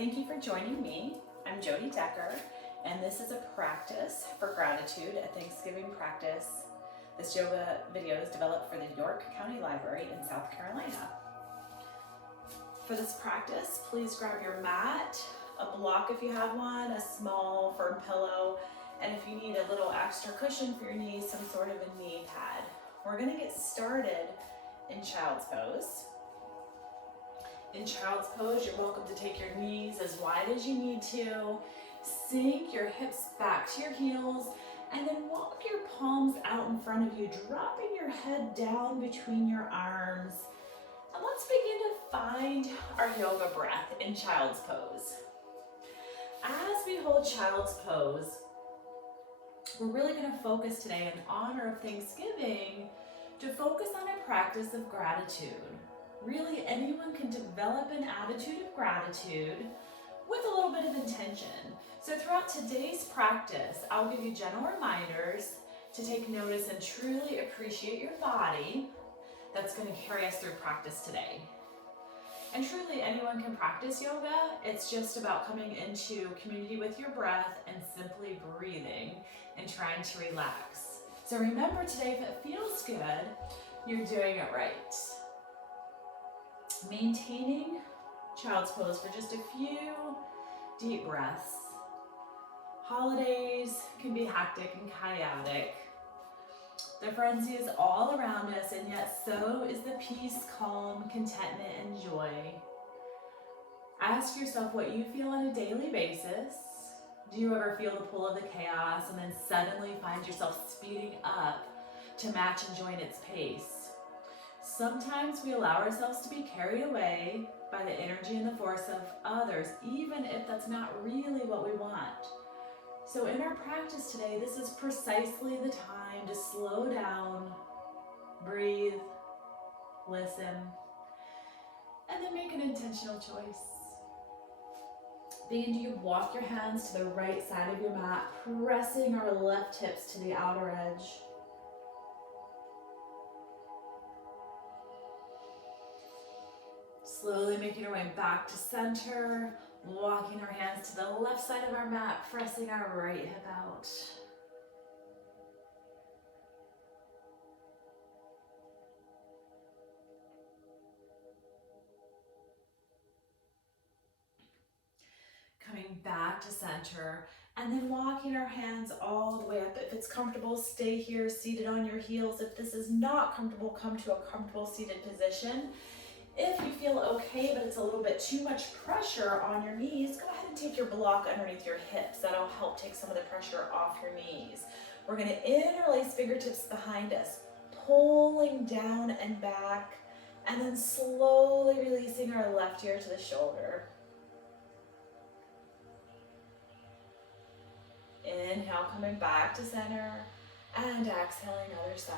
Thank you for joining me. I'm Jody Decker, and this is a practice for gratitude, a Thanksgiving practice. This yoga video is developed for the York County Library in South Carolina. For this practice, please grab your mat, a block if you have one, a small firm pillow, and if you need a little extra cushion for your knees, some sort of a knee pad. We're going to get started in child's pose. In child's pose, you're welcome to take your knees as wide as you need to. Sink your hips back to your heels, and then walk your palms out in front of you, dropping your head down between your arms. And let's begin to find our yoga breath in child's pose. As we hold child's pose, we're really going to focus today in honor of Thanksgiving to focus on a practice of gratitude. Really, anyone can develop an attitude of gratitude with a little bit of intention. So throughout today's practice, I'll give you gentle reminders to take notice and truly appreciate your body. That's going to carry us through practice today. And truly, anyone can practice yoga. It's just about coming into community with your breath and simply breathing and trying to relax. So remember today, if it feels good, you're doing it right. Maintaining child's pose for just a few deep breaths. Holidays can be hectic and chaotic. The frenzy is all around us, and yet so is the peace, calm, contentment, and joy. Ask yourself what you feel on a daily basis. Do you ever feel the pull of the chaos and then suddenly find yourself speeding up to match and join its pace? Sometimes we allow ourselves to be carried away by the energy and the force of others, even if that's not really what we want. So in our practice today, this is precisely the time to slow down, breathe, listen, and then make an intentional choice. Begin to walk your hands to the right side of your mat, pressing our left hips to the outer edge. Slowly making our way back to center, walking our hands to the left side of our mat, pressing our right hip out. Coming back to center, and then walking our hands all the way up. If it's comfortable, stay here seated on your heels. If this is not comfortable, come to a comfortable seated position. If you feel okay, but it's a little bit too much pressure on your knees, go ahead and take your block underneath your hips. That'll help take some of the pressure off your knees. We're going to interlace fingertips behind us, pulling down and back, and then slowly releasing our left ear to the shoulder. Inhale, coming back to center, and exhaling other side.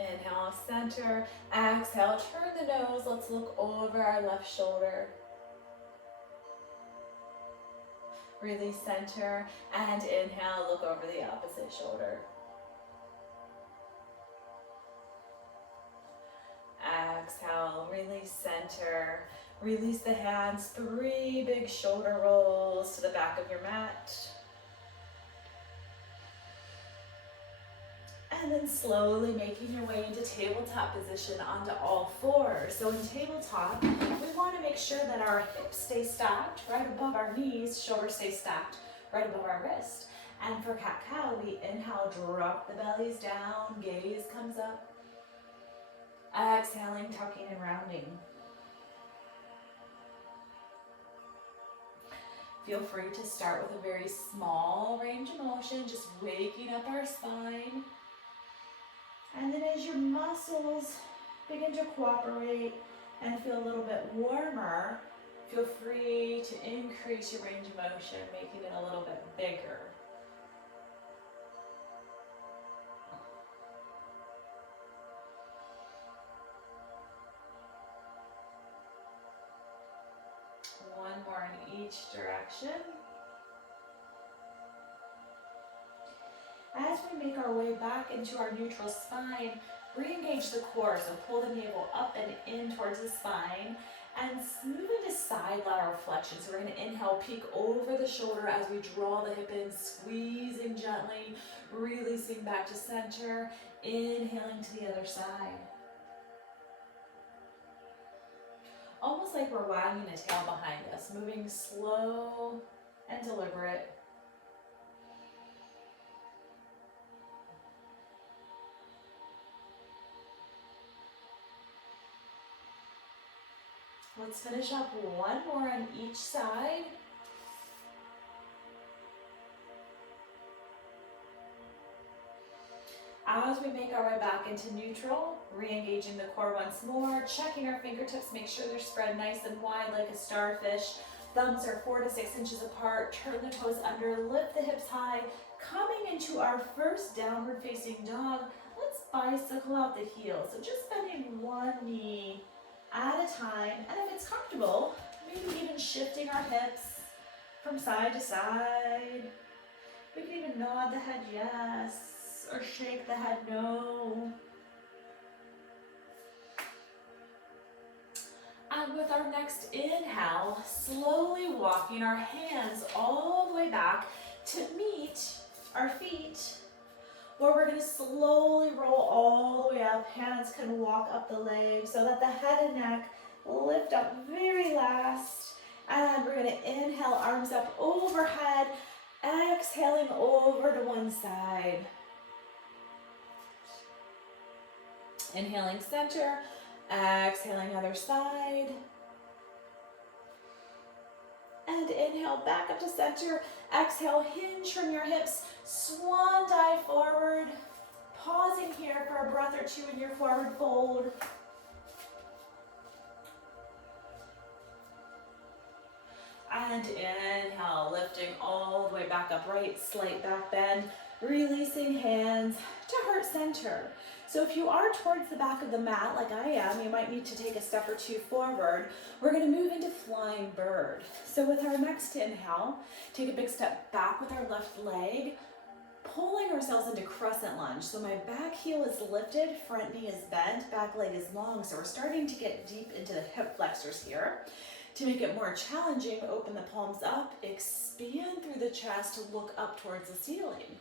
Inhale, center, exhale, turn the nose, let's look over our left shoulder. Release center, and inhale, look over the opposite shoulder. Exhale, release center, release the hands, 3 big shoulder rolls to the back of your mat. And then slowly making your way into tabletop position onto all fours. So in tabletop, we want to make sure that our hips stay stacked right above our knees, shoulders stay stacked right above our wrist. And for cat-cow, we inhale, drop the bellies down, gaze comes up. Exhaling, tucking and rounding. Feel free to start with a very small range of motion, just waking up our spine. And then as your muscles begin to cooperate and feel a little bit warmer, feel free to increase your range of motion, making it a little bit bigger. One more in each direction. As we make our way back into our neutral spine, Re-engage the core, so pull the navel up and in towards the spine, and move into side lateral flexion. So we're going to inhale, peek over the shoulder as we draw the hip in, squeezing gently, releasing back to center, inhaling to the other side. Almost like we're wagging a tail behind us, moving slow and deliberate. Let's finish up one more on each side. As we make our way back into neutral, re-engaging the core once more, checking our fingertips, make sure they're spread nice and wide like a starfish. Thumbs are 4 to 6 inches apart. Turn the toes under, lift the hips high. Coming into our first downward facing dog, let's bicycle out the heels. So just bending one knee at a time, and if it's comfortable, maybe even shifting our hips from side to side. We can even nod the head yes, or shake the head no. And with our next inhale, slowly walking our hands all the way back to meet our feet, where we're going to slowly roll all the way up. Hands can walk up the legs so that the head and neck lift up very last. And we're going to inhale, arms up overhead, exhaling over to one side. Inhaling center, exhaling other side. And inhale back up to center. Exhale, hinge from your hips, swan dive forward. Pausing here for a breath or two in your forward fold. And inhale, lifting all the way back upright, slight back bend, releasing hands to heart center. So if you are towards the back of the mat, like I am, you might need to take a step or two forward. We're going to move into flying bird. So with our next inhale, take a big step back with our left leg, pulling ourselves into crescent lunge. So my back heel is lifted, front knee is bent, back leg is long. So we're starting to get deep into the hip flexors here. To make it more challenging, open the palms up, expand through the chest to look up towards the ceiling.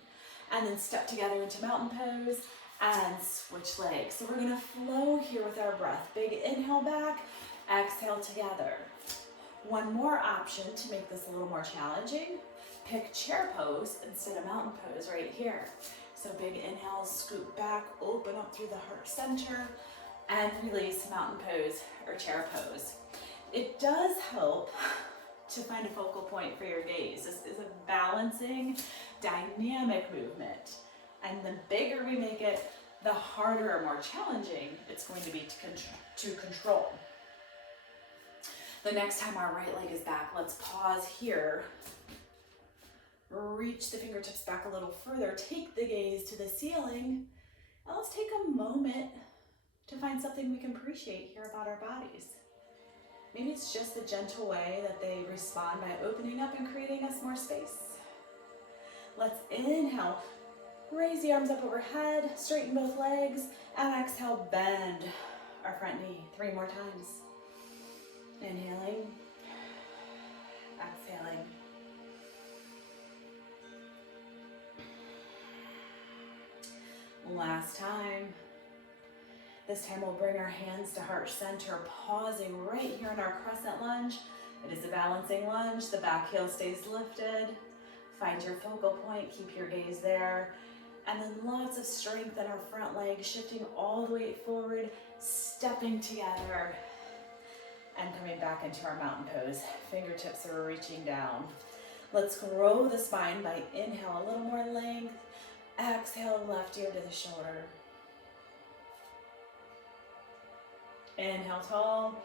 And then step together into mountain pose and switch legs. So we're gonna flow here with our breath. Big inhale back, exhale together. One more option to make this a little more challenging, pick chair pose instead of mountain pose right here. So big inhale, scoop back, open up through the heart center, and release mountain pose or chair pose. It does help to find a focal point for your gaze. This is a balancing, dynamic movement. And the bigger we make it, the harder or more challenging it's going to be to control. The next time our right leg is back, let's pause here. Reach the fingertips back a little further. Take the gaze to the ceiling. And let's take a moment to find something we can appreciate here about our bodies. Maybe it's just the gentle way that they respond by opening up and creating us more space. Let's inhale. Raise the arms up overhead, straighten both legs, and exhale, bend our front knee 3 more times. Inhaling, exhaling. Last time. This time we'll bring our hands to heart center, pausing right here in our crescent lunge. It is a balancing lunge. The back heel stays lifted. Find your focal point, keep your gaze there. And then lots of strength in our front leg, shifting all the way forward, stepping together, and coming back into our mountain pose. Fingertips are reaching down. Let's grow the spine by inhale, a little more length. Exhale, left ear to the shoulder. Inhale tall,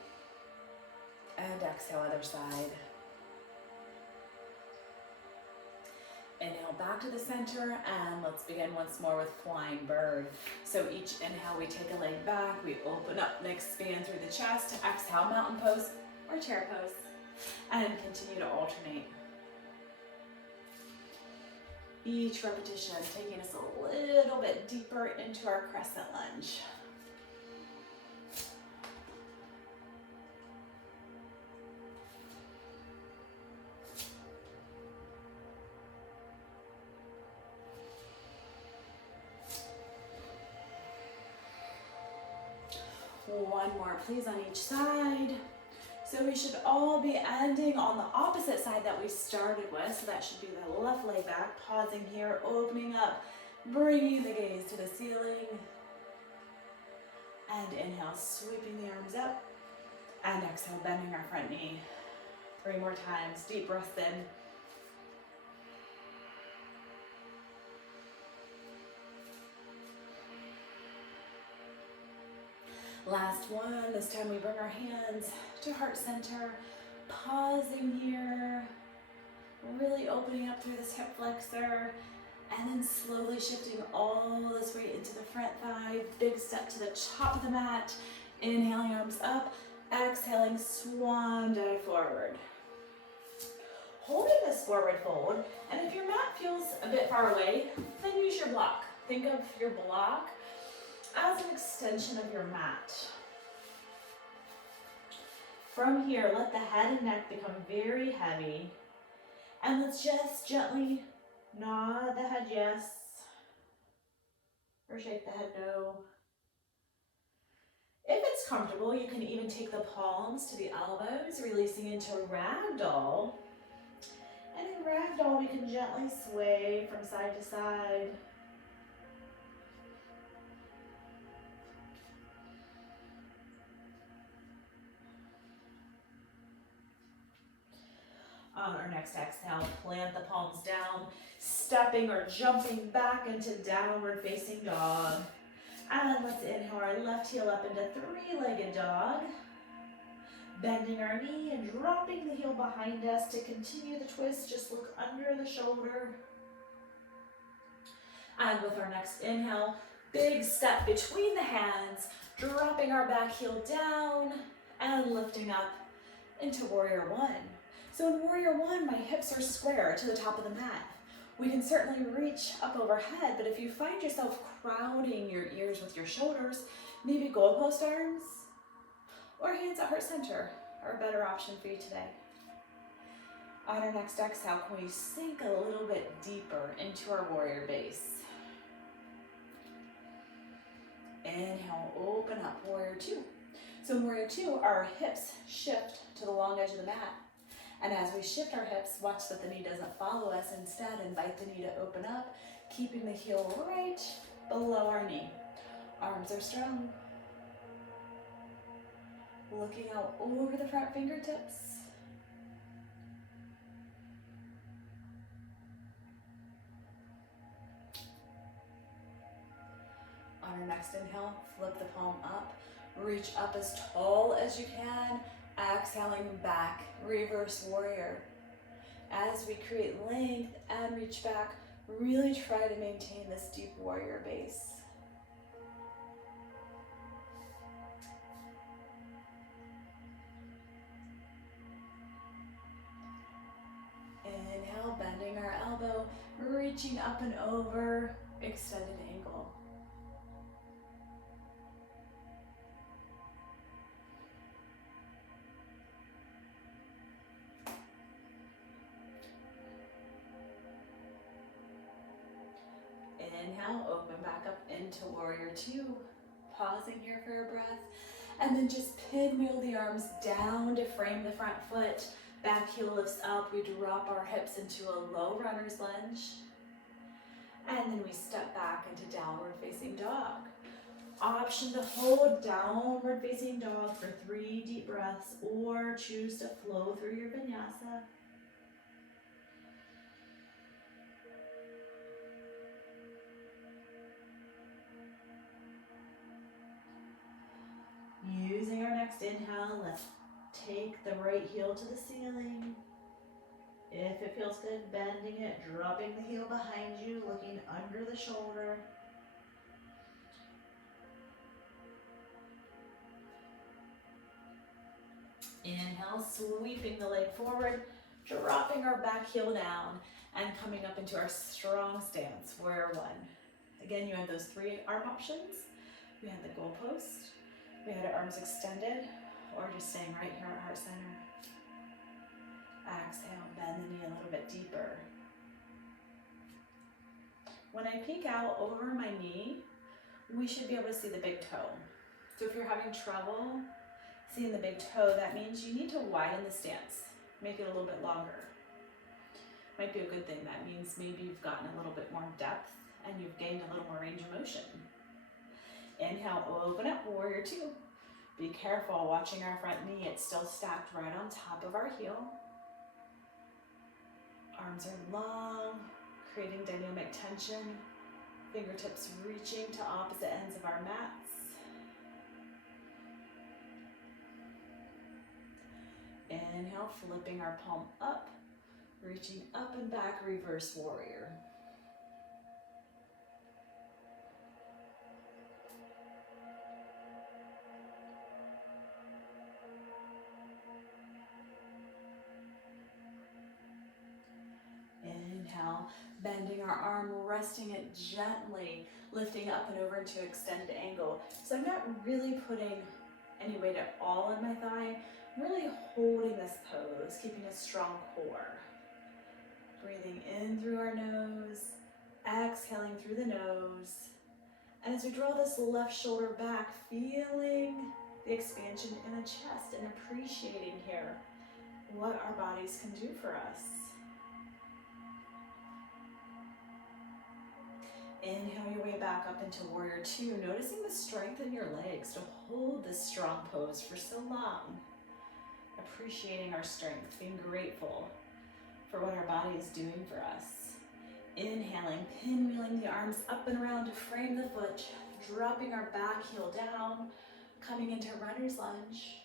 and exhale other side. Inhale back to the center, and let's begin once more with flying bird. So each inhale, we take a leg back, we open up and expand through the chest. Exhale, mountain pose or chair pose, and continue to alternate. Each repetition taking us a little bit deeper into our crescent lunge. One more, please, on each side. So we should all be ending on the opposite side that we started with. So that should be the left leg back, pausing here, opening up, bringing the gaze to the ceiling. And inhale, sweeping the arms up. And exhale, bending our front knee. 3 more times, deep breath in. Last one, this time we bring our hands to heart center, pausing here, really opening up through this hip flexor, and then slowly shifting all this weight into the front thigh, big step to the top of the mat, inhaling arms up, exhaling swan dive forward. Holding this forward fold, and if your mat feels a bit far away, then use your block. Think of your block as an extension of your mat. From here, let the head and neck become very heavy. And let's just gently nod the head yes, or shake the head no. If it's comfortable, you can even take the palms to the elbows, releasing into ragdoll. And in ragdoll, we can gently sway from side to side. On our next exhale, plant the palms down, stepping or jumping back into downward facing dog. And let's inhale our left heel up into 3-legged dog. Bending our knee and dropping the heel behind us to continue the twist. Just look under the shoulder. And with our next inhale, big step between the hands, dropping our back heel down and lifting up into Warrior One. So in Warrior One, my hips are square to the top of the mat. We can certainly reach up overhead, but if you find yourself crowding your ears with your shoulders, maybe goalpost arms or hands at heart center are a better option for you today. On our next exhale, can we sink a little bit deeper into our warrior base? Inhale, open up, Warrior Two. So in Warrior Two, our hips shift to the long edge of the mat. And as we shift our hips, watch that the knee doesn't follow us. Instead, invite the knee to open up, keeping the heel right below our knee. Arms are strong. Looking out over the front fingertips. On our next inhale, flip the palm up. Reach up as tall as you can. Exhaling back, reverse warrior. As we create length and reach back, really try to maintain this deep warrior base. Inhale, bending our elbow, reaching up and over, extended angle. Inhale, open back up into Warrior Two. Pausing here for a breath. And then just pinwheel the arms down to frame the front foot. Back heel lifts up. We drop our hips into a low runner's lunge. And then we step back into downward facing dog. Option to hold downward facing dog for 3 deep breaths or choose to flow through your vinyasa. Using our next inhale, let's take the right heel to the ceiling. If it feels good, bending it, dropping the heel behind you, looking under the shoulder. Inhale, sweeping the leg forward, dropping our back heel down, and coming up into our strong stance, Warrior One. Again, you have those 3 arm options. We had the goalpost. We had our arms extended, or just staying right here at heart center. Exhale, bend the knee a little bit deeper. When I peek out over my knee, we should be able to see the big toe. So if you're having trouble seeing the big toe, that means you need to widen the stance, make it a little bit longer. Might be a good thing. That means maybe you've gotten a little bit more depth and you've gained a little more range of motion. Inhale, open up, warrior two. Be careful watching our front knee. It's still stacked right on top of our heel. Arms are long, creating dynamic tension. Fingertips reaching to opposite ends of our mats. Inhale, flipping our palm up, reaching up and back, reverse warrior. Inhale, bending our arm, resting it gently, lifting up and over into extended angle. So I'm not really putting any weight at all in my thigh. I'm really holding this pose, keeping a strong core. Breathing in through our nose, exhaling through the nose. And as we draw this left shoulder back, feeling the expansion in the chest and appreciating here what our bodies can do for us. Inhale your way back up into warrior two, noticing the strength in your legs to hold this strong pose for so long. Appreciating our strength, being grateful for what our body is doing for us. Inhaling, pinwheeling the arms up and around to frame the foot, dropping our back heel down, coming into runner's lunge.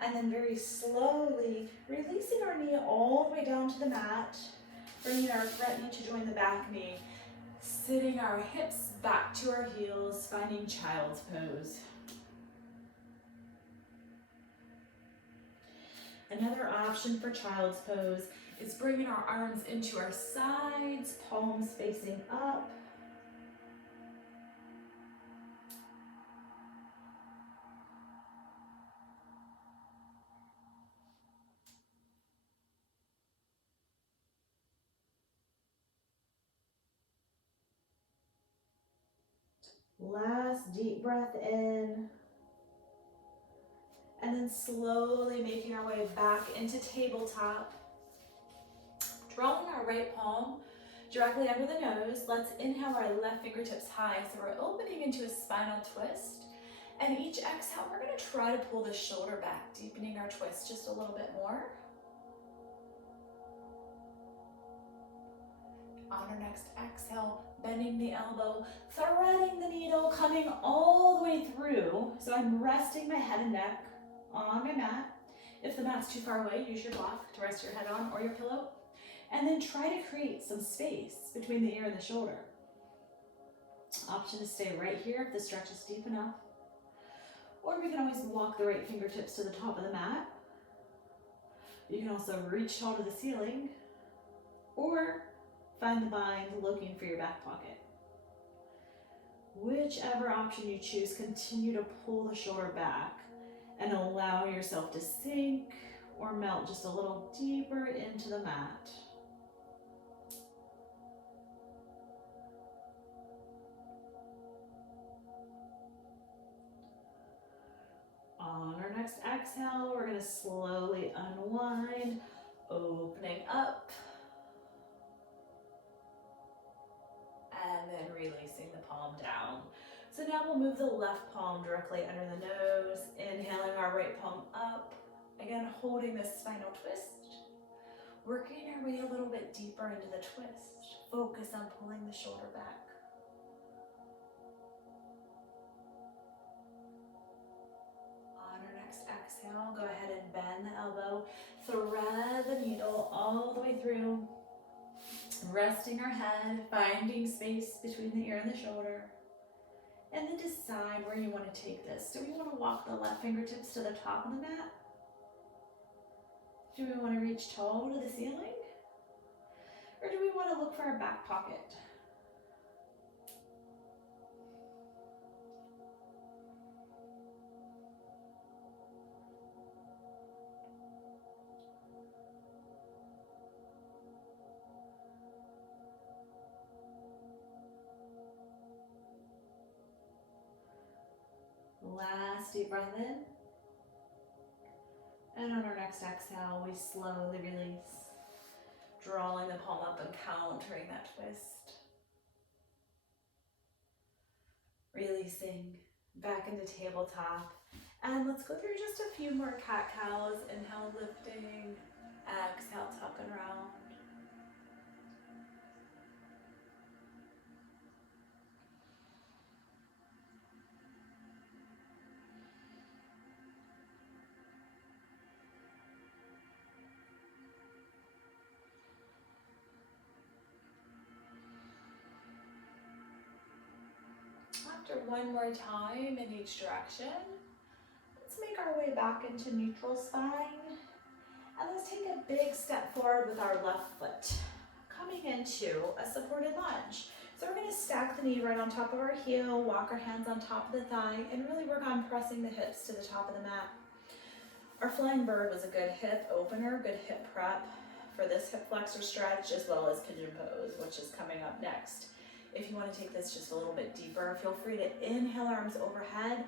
And then very slowly releasing our knee all the way down to the mat, bringing our front knee to join the back knee, sitting our hips back to our heels, finding child's pose. Another option for child's pose is bringing our arms into our sides, palms facing up. Last deep breath in. And then slowly making our way back into tabletop. Drawing our right palm directly under the nose. Let's inhale our left fingertips high. So we're opening into a spinal twist. And each exhale, we're going to try to pull the shoulder back, deepening our twist just a little bit more. On our next exhale, bending the elbow, threading the needle, coming all the way through. So I'm resting my head and neck on my mat. If the mat's too far away, use your block to rest your head on or your pillow. And then try to create some space between the ear and the shoulder. Option to stay right here if the stretch is deep enough. Or we can always walk the right fingertips to the top of the mat. You can also reach tall to the ceiling. Or find the bind looking for your back pocket. Whichever option you choose, continue to pull the shoulder back and allow yourself to sink or melt just a little deeper into the mat. On our next exhale, we're going to slowly unwind, opening up. And then releasing the palm down. So now we'll move the left palm directly under the nose, inhaling our right palm up. Again, holding this spinal twist. Working our way a little bit deeper into the twist. Focus on pulling the shoulder back. On our next exhale, go ahead and bend the elbow. Thread the needle all the way through. Resting our head, finding space between the ear and the shoulder. And then decide where you want to take this. Do we want to walk the left fingertips to the top of the mat? Do we want to reach tall to the ceiling? Or do we want to look for our back pocket? Last deep breath in. And on our next exhale, we slowly release, drawing the palm up and countering that twist. Releasing back into tabletop. And let's go through just a few more cat-cows. Inhale, lifting. Exhale, tuck and round. After one more time in each direction, let's make our way back into neutral spine. And let's take a big step forward with our left foot, coming into a supported lunge. So we're going to stack the knee right on top of our heel, walk our hands on top of the thigh, and really work on pressing the hips to the top of the mat. Our flying bird was a good hip opener, good hip prep for this hip flexor stretch, as well as pigeon pose, which is coming up next. If you want to take this just a little bit deeper, feel free to inhale arms overhead,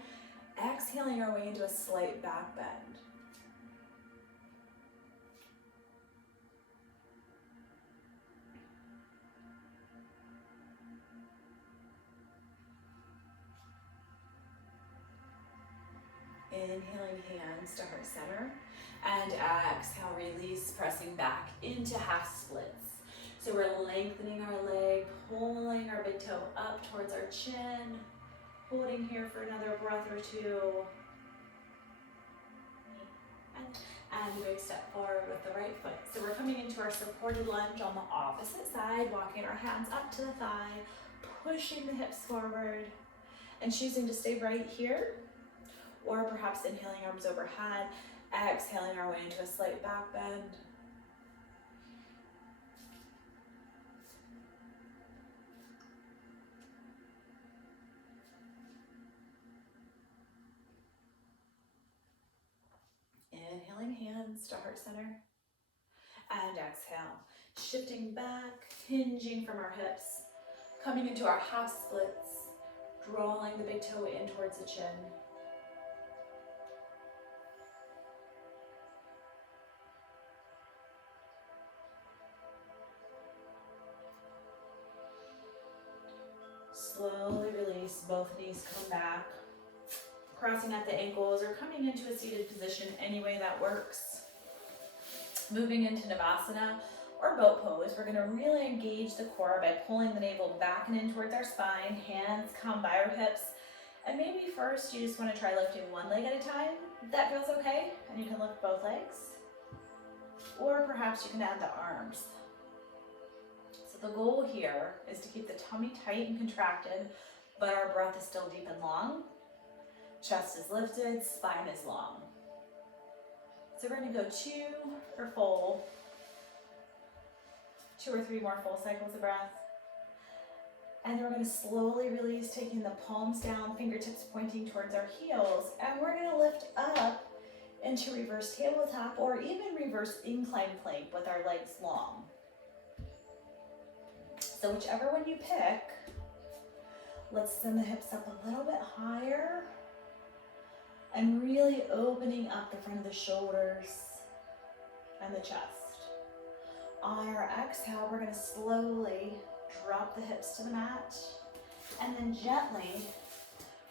exhaling our way into a slight back bend. Inhaling hands to heart center, and exhale, release, pressing back into half splits. So we're lengthening our leg, pulling our big toe up towards our chin, holding here for another breath or two. And a big step forward with the right foot. So we're coming into our supported lunge on the opposite side, walking our hands up to the thigh, pushing the hips forward, and choosing to stay right here, or perhaps inhaling arms overhead, exhaling our way into a slight back bend. Inhaling hands to heart center, and exhale, shifting back, hinging from our hips, coming into our half splits, drawing the big toe in towards the chin. Slowly release, both knees come back, crossing at the ankles or coming into a seated position any way that works. Moving into Navasana or boat pose, we're going to really engage the core by pulling the navel back and in towards our spine, hands come by our hips, and maybe first you just want to try lifting one leg at a time. If that feels okay, and you can lift both legs, or perhaps you can add the arms. So the goal here is to keep the tummy tight and contracted, but our breath is still deep and long. Chest is lifted, spine is long. So we're going to go two or three more full cycles of breath. And then we're going to slowly release, taking the palms down, fingertips pointing towards our heels. And we're going to lift up into reverse tabletop or even reverse incline plank with our legs long. So whichever one you pick, let's send the hips up a little bit higher. And really opening up the front of the shoulders and the chest. On our exhale, we're going to slowly drop the hips to the mat and then gently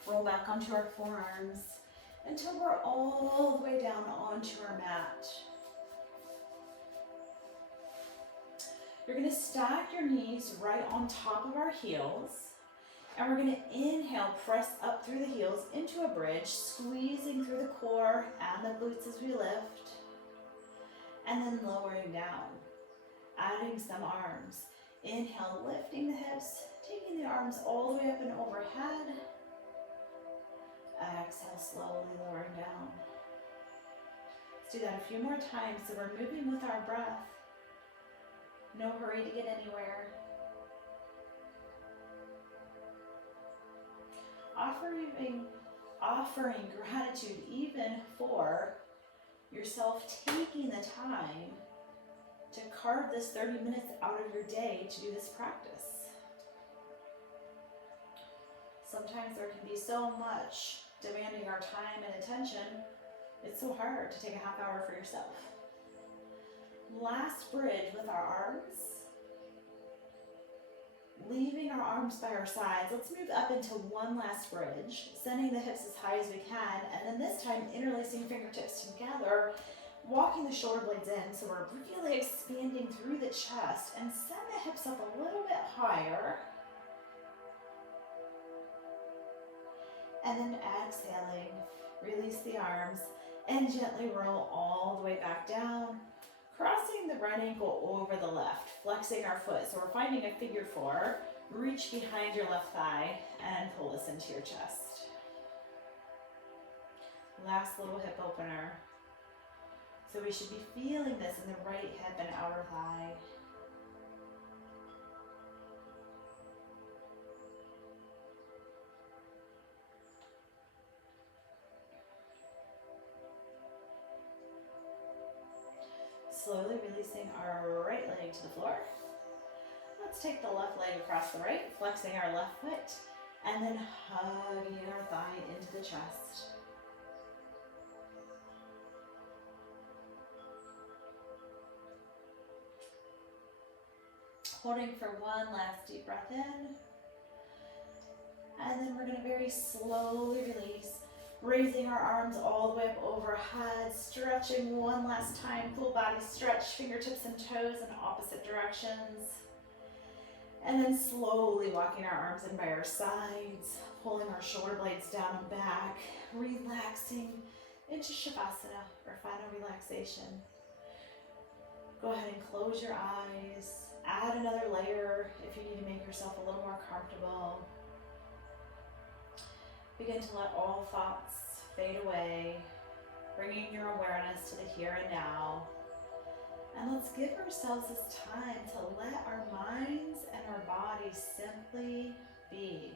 roll back onto our forearms until we're all the way down onto our mat. You're going to stack your knees right on top of our heels. And we're going to inhale, press up through the heels into a bridge, squeezing through the core and the glutes as we lift. And then lowering down, adding some arms. Inhale, lifting the hips, taking the arms all the way up and overhead. Exhale, slowly lowering down. Let's do that a few more times. So we're moving with our breath. No hurry to get anywhere. Offering gratitude even for yourself taking the time to carve this 30 minutes out of your day to do this practice. Sometimes there can be so much demanding our time and attention, it's so hard to take a half hour for yourself. Last bridge with our arms. Leaving our arms by our sides, let's move up into one last bridge, sending the hips as high as we can, and then this time interlacing fingertips together, walking the shoulder blades in, so we're really expanding through the chest, and send the hips up a little bit higher. And then exhaling, release the arms, and gently roll all the way back down, crossing the right ankle over the left, flexing our foot. So we're finding a figure four. Reach behind your left thigh and pull this into your chest. Last little hip opener. So we should be feeling this in the right hip and outer thigh. Slowly releasing our right leg to the floor. Let's take the left leg across the right, flexing our left foot, and then hugging our thigh into the chest. Holding for one last deep breath in. And then we're going to very slowly release, raising our arms all the way up overhead, stretching one last time, full body stretch, fingertips and toes in opposite directions. And then slowly walking our arms in by our sides, pulling our shoulder blades down and back, relaxing into Shavasana, or final relaxation. Go ahead and close your eyes, add another layer if you need to make yourself a little more comfortable. Begin to let all thoughts fade away, bringing your awareness to the here and now. And let's give ourselves this time to let our minds and our bodies simply be.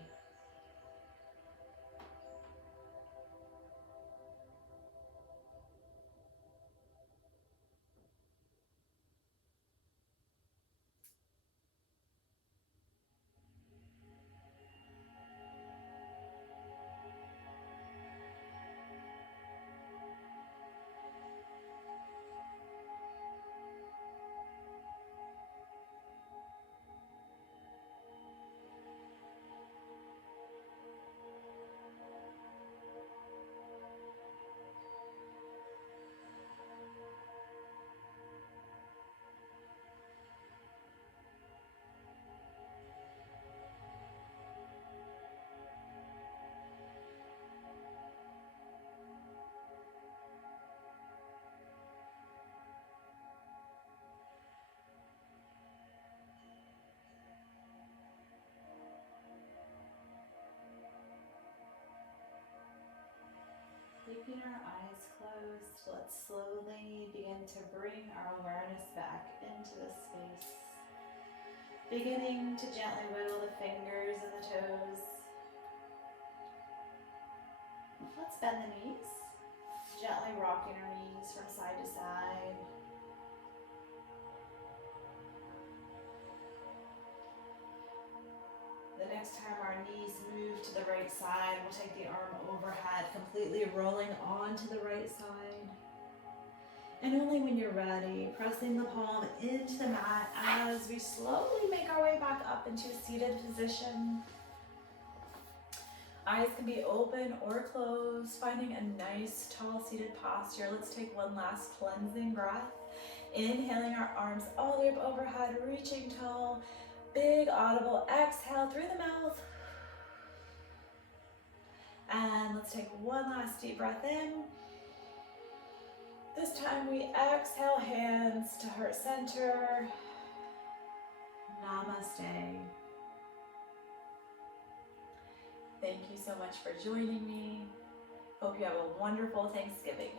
Keeping our eyes closed, let's slowly begin to bring our awareness back into the space. Beginning to gently wiggle the fingers and the toes. Let's bend the knees, gently rocking our knees from side to side. The next time our knees move to the right side, we'll take the arm overhead, completely rolling onto the right side. And only when you're ready, pressing the palm into the mat as we slowly make our way back up into a seated position. Eyes can be open or closed, finding a nice tall seated posture. Let's take one last cleansing breath. Inhaling our arms all the way up overhead, reaching tall. Big audible exhale through the mouth. And let's take one last deep breath in. This time we exhale, hands to heart center. Namaste. Thank you so much for joining me. Hope you have a wonderful Thanksgiving.